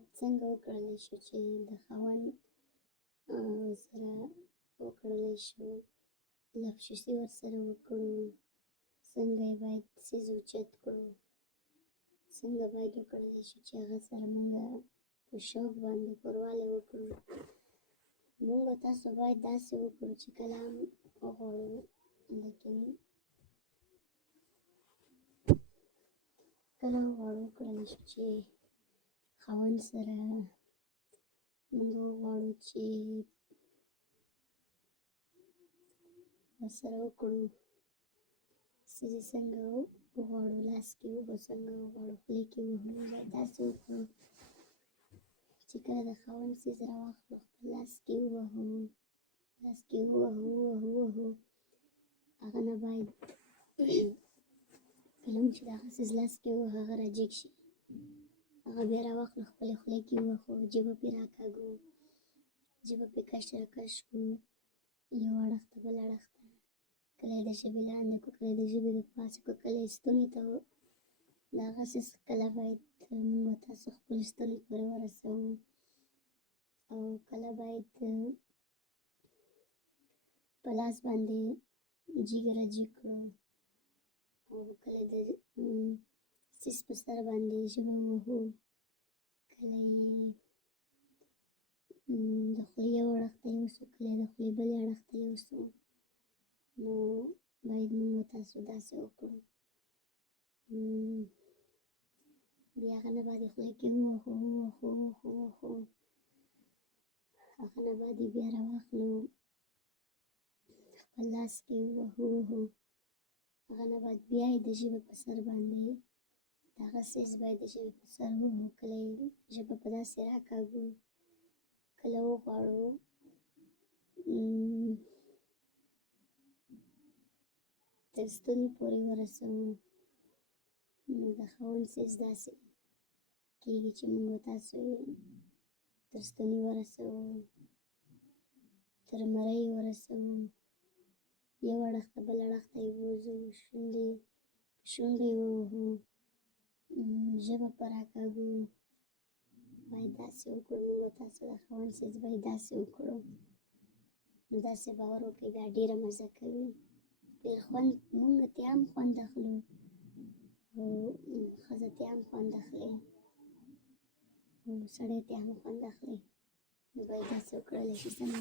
باید څنګه وکړلی شو چې د خاوند سره وکړلی شو، لفظي ورسره وکړو، څنګه یې باید څیز اوچت کړو، څنګه باید وکړلی شو چې هغه سره مونږ په شوق باندې کوروالی وکړو. مونږ تاسو باید داسې وکړو چې کله هم وغواړو، لیکن کله وغواړو وکړلی شو چې خاوند سره مونږ وغواړو چې ورسره وکړو، څیز یې څنګه وغواړو، لاس کې وهو، څنګه وغواړو خولې کې وهو، باید داسې وکړو چې کله د خاوند څیز راواخلو خپل لاس کې ووهو، لاس کې ووهو ووهو ووهو، هغه نه باید کله هم چې د هغه څیز لاس کې ووهو هغه راجګ شي، هغه بیا راواخلو خپلې خولې کې ووهو، جبه پرې راکاږو، جبه پرې کش راکش کړو یو اړخ ته بل اړخ ته، کله یې د ژبې لاندې کړو، کله یې د ژبې د پاسه کړو، کله یې ستوني ته د هغه څیز کله باید مونږ تاسو خپلو ستوني پورې ورسوو، او کله باید په لاس باندې جګ راجګ کړو، او کله د څیز په سر باندې ژبه ووهو، کله یې د خولې یو اړخ ته یوسو، کله یې د خولې بلې اړخ ته یوسو. نو باید مونږ تاسو داسې وکړو. بیا هغه نه بعد یې خولې کې ووهو ووهو ووهو ووهو، هغه نه بعد یې بیا راواخلو خپل لاس کې ووهو ووهو، هغه نه بعد بیا یې د ژبې په سر باندې د هغه څیز باید د ژبې په سر ووهو، کله یې ژبه په داسې راکاږو، کله وغواړو تر ستوني پورې ورسوو. نو د خاوند څیز داسې کېږي چې مونږ تاسو یې تر ستوني ورسوو، تر مرۍ ورسوو، یو اړخ ته بل اړخ ته یې بوځو، شونډې یې ووهو، ژبه په راکاږو، باید داسې وکړو. مونږ تاسو د خاوند څیز باید داسې وکړو. نو داسې باور وکړئ بیا ډېره مزه کوي، ډېر خوند، مونږ ترې هم خوند اخلو او ښځه ترې هم خوند اخلي او سړی ترې هم خوند اخلي. نو باید داسې وکړلی شي. څنګه